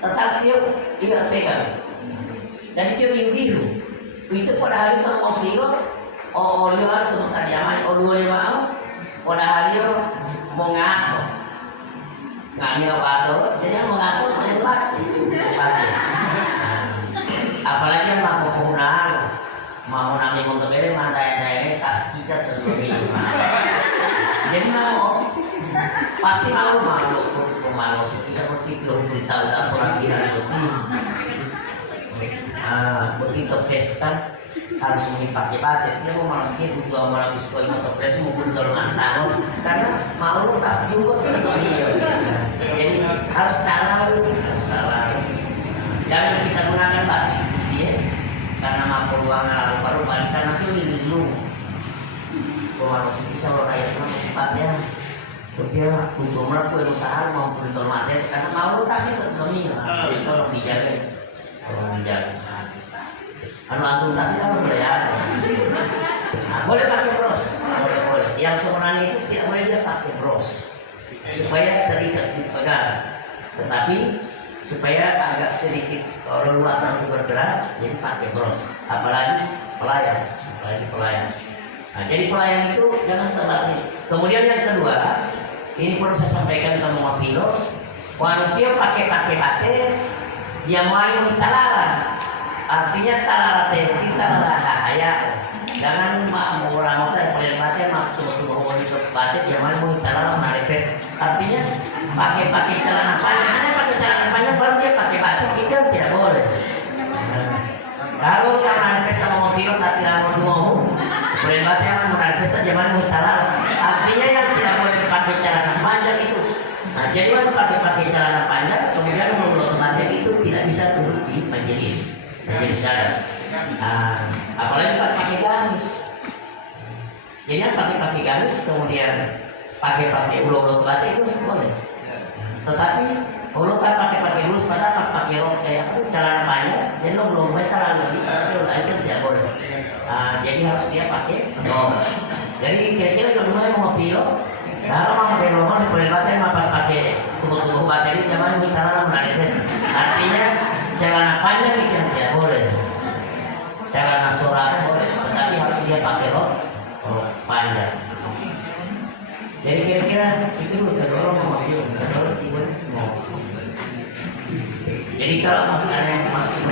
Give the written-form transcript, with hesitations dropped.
tetap dia pegang. Dan itu biru. Itu pada hari itu mau tiro, liwat tu tadi amai, dua lima pada hari itu mau ngatur, ngambil ngatur, jadi mau ngatur boleh mati. Apalagi yang mau penggunaan, mau nami untuk beri mantai tas kita terlebih. Jadi mau pasti malu seperti belum cerita udah kurang kira itu. Begitu pesta harus pakai batet. Dia mau malasnya butuh orang biskoi atau pres mau butuh tahun karena malu tas juga. Jadi harus tahu. Jangan kita gunakan batik, ya. Karena mampu ruangan lalu baru balikan nanti lilu. Manusia bisa berkait dengan tempatnya. Kerja untuk melakukan usaha maupun mati karena mau kasih ekonomi tolong dijaga, anu akuntansi kan boleh boleh pakai bros, boleh. Yang sebenarnya itu tidak boleh dia pakai bros supaya terikat dipegang, tetapi supaya agak sedikit leluasan untuk bergerak jadi pakai bros, apalagi pelayan. Nah, jadi pelayan itu jangan terlalu. Kemudian yang kedua, ini perlu saya sampaikan ke Motiro, wanita pakai batik, dia mau talala. Artinya talala kita bahaya. Jangan mau orang yang paling batik, tunggu wanita batik, dia mau talala menarik pes. Artinya pakai celana panjang, hanya pakai celana panjang baru dia pakai batik, itu tidak boleh. Kalau yang menarik pes sama Motiro tak tidak mau. Boleh baca yang menarik pesta zaman mutalal. Artinya yang tidak boleh pakai celana panjang itu. Nah, jadi waktu pakai celana panjang, kemudian menurut batik itu tidak bisa duduk di majelis adat. Apalagi pakai gamis. Jadi yang pakai gamis, kemudian pakai ulo batik itu boleh. Tetapi ulo kan pakai blus, pada pakai rok celana panjang, jadi lo belum celana lagi, itu tidak boleh. Jadi harus dia pakai rok. Jadi kira-kira kedua mau tiro, kalau mau pakai normal boleh baca mau pakai tubuh baca ini zaman kita menarik pes. Artinya celana panjang itu yang tidak boleh. Celana sorak boleh, tetapi harus dia pakai rok panjang. Jadi kira-kira itu kalau mau tiro, kalau tiba mau. Jadi kalau mas ada yang masuk